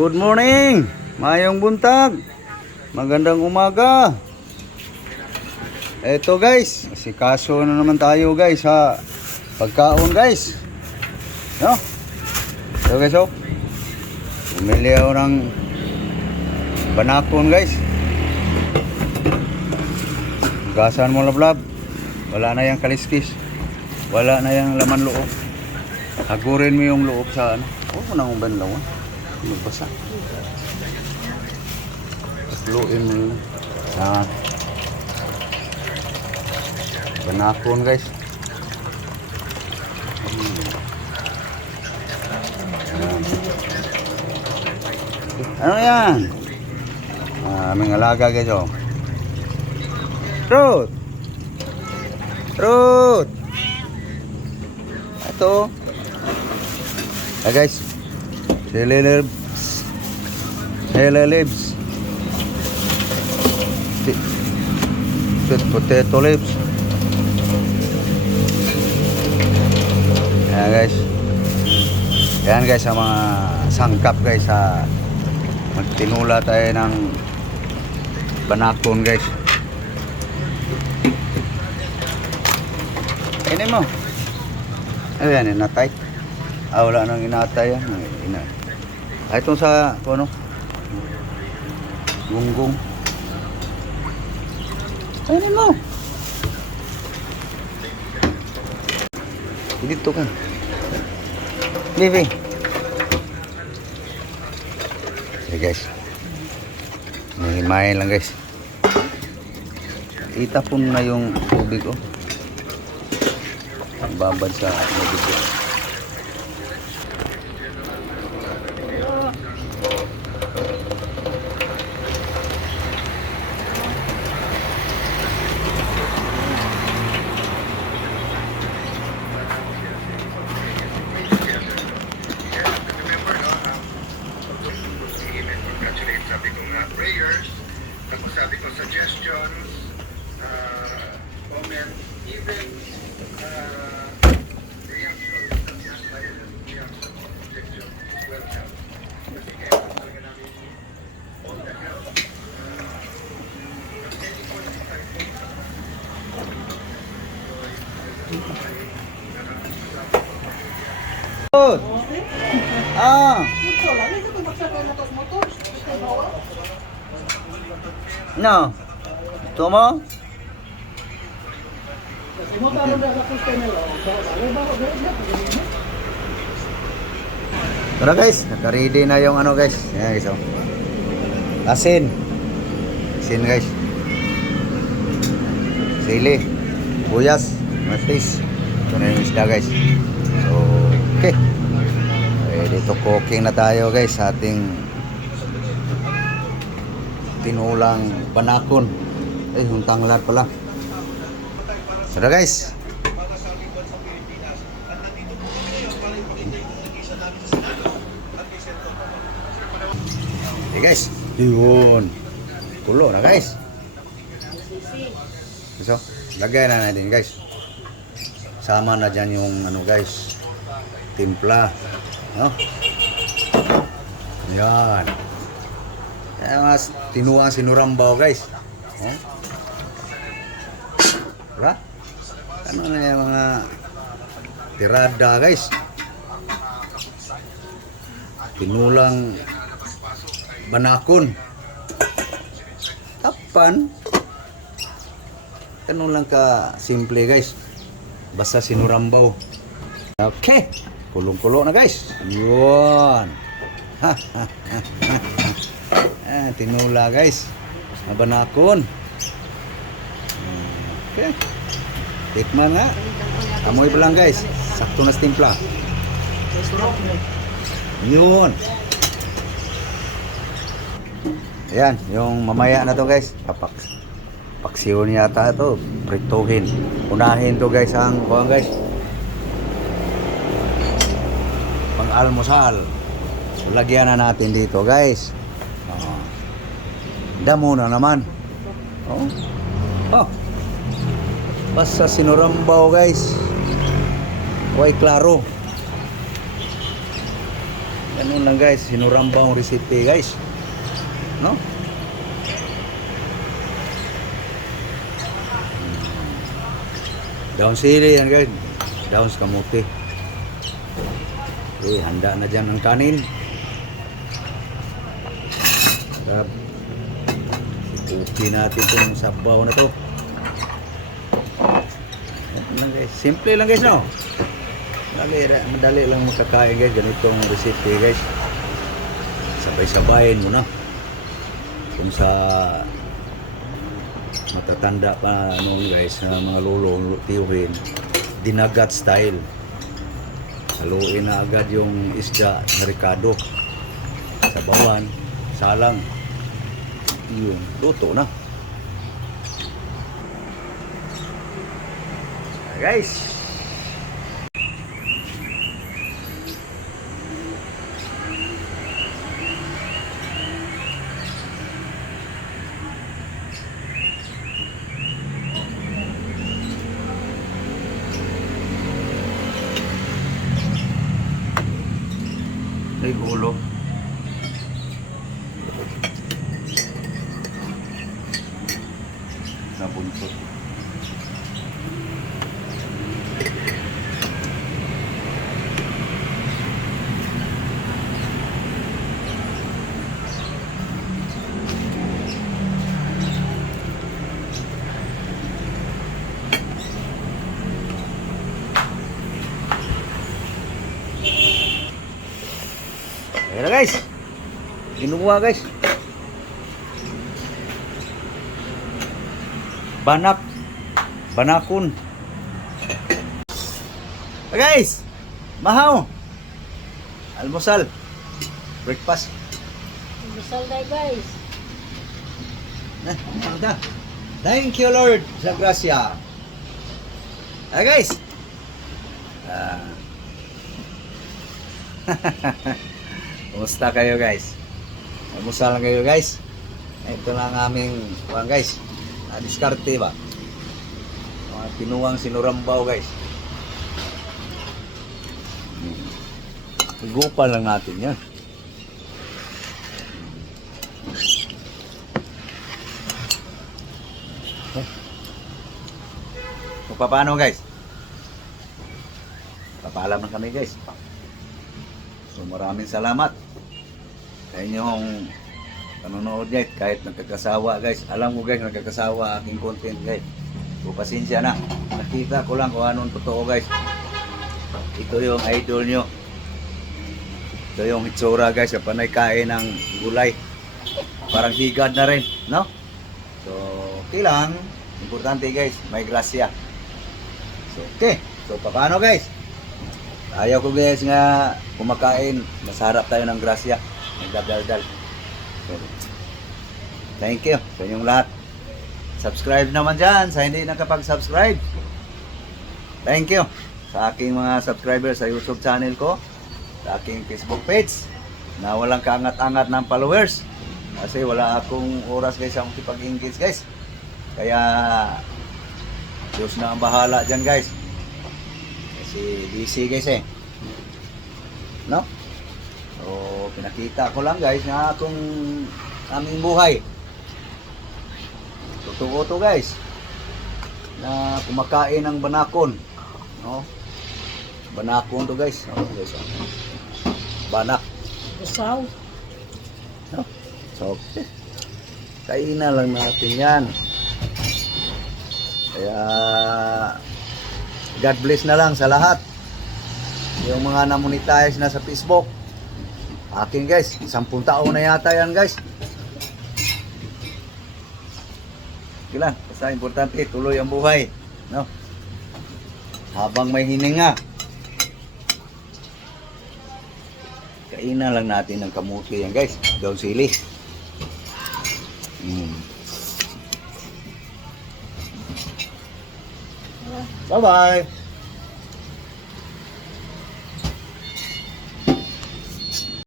Good morning, mayong buntag, magandang umaga. Eto guys, asikaso na naman tayo guys sa pagkaon guys. No? So guys, bumili ako ng banakon guys. Gasan mo lablab, wala na yung kaliskis, wala na yung laman loob. Hagurin mo yung loob sa ano. Huwag mo nang banlawan. Magbasa. Pagluin mo yun. Banakon guys. Ano yan? Aming alaga guys. Ruth! Ruth! Ito. Guys. Chili leaves. Chili leaves. Sweet potato leaves. Ayan guys. Ayan guys ang mga sangkap guys sa magtinula tayo ng banakon guys. Ini mo. Ayan, inatay. Wala nang inatay yan. Itong sa, ano? Gunggong. Ayan mo. Dito ka. Bibi. Okay guys. Mahimayin lang guys. Itapon na yung tubig oh. Babad sa tubig ko. Prayers, tapos sabi ko suggestions, comment, even reactions, welcome. Kasi kaya talaga namin all the help. Ruth! No. Ito mo? Tara guys, naka-ready na yung ano guys. Ayan guys. Asin. Asin guys. Sili. Buyas. Matis. Ito na yung isda guys. So, okay. Ready to cooking na tayo guys sa ating tinulang banakon. Ay, huntang lahat pala. Tara guys. Hey guys. Yun. Kulo na guys. So, lagay na natin guys. Sama na dyan yung ano guys. Timpla. No? Yan. Kaya mas tinuang sinurambaw guys. Oh. Diba? Ano na yung mga tirada guys. Tinulang banakon. Tapan. Ganun lang ka simple guys. Basta sinurambaw. Okay. Kulong-kulo na guys. Yun. Tinula guys. Banakon. Okay. Tikman nga. Amoy pa lang guys. Sakto na timpla. Yun. Ayan. Yung mamaya na to guys. Paksiw yata ito. Prituhin. Unahin to guys ang kuha guys. Pang-almusal. Lagyan na natin dito guys. Damo na naman. Basta sinurambaw guys. Huwag klaro. Ganun lang guys, sinurambang recipe guys. No? Daon sili yan guys. Daon sa kamote. Okay, handa na dyan ang kanin. Sarap. Okay natin itong sabaw na to. Yan lang guys. Simple lang guys, no? Madali lang makakain guys. Ganitong recipe guys. Sabay-sabayin mo na. Kung sa matatanda pa noon guys, na mga lolo, tiyuhin, dinagat style. Haluin na agad yung isda na ricado. Sabawan, salang. Yun, luto na. Guys, may ulo. Nabuntot. Ayan na guys. Kinuha guys. Banakon. Guys, mahaw. Almusal. Breakfast. Almusal na guys. Thank you Lord sa grasya. Guys. Kumusta kayo guys? Almusal lang kayo guys. Ito lang aming guys. Diskarte ba? Mga pinuwang sinurambaw guys. Igupan lang natin yan. So, paano guys? Papaalam na kami guys. So maraming salamat sa inyong panonood guys, kahit nagkakasawa guys. Alam ko guys, nagkakasawa aking content guys. So pasensya na. Nakita ko lang kung anong totoo guys. Ito yung idol nyo. Ito yung hitsura guys, sa panay kain ng gulay. Parang higad na rin, no? So okay lang. Importante guys, may grasya. So okay. So paano guys? Ayaw ko guys nga kumakain, masarap tayo ng grasya. Nagdadaldal. So, thank you sa inyong lahat. Subscribe naman dyan sa hindi nakapag-subscribe. Thank you sa aking mga subscribers sa YouTube channel ko, sa aking Facebook page na walang kaangat-angat ng followers kasi wala akong oras guys sa makipag-engage guys. Kaya Diyos na ang bahala dyan guys. Kasi busy guys eh. No? So, pinakita ko lang guys na akong aming buhay. Totoo to guys. Na kumakain ng banakon. No? Banakon to guys. No, guys. Banak. Usaw. No? So, kainan lang natin yan. Kaya, God bless na lang sa lahat. Yung mga na-monetize na sa Facebook. Akin guys, 10 taon na yata yan guys. Kailan? Basta importante, tuloy ang buhay. No? Habang may hininga. Kainan lang natin ng kamuti yan guys. Daw sili. Bye-bye.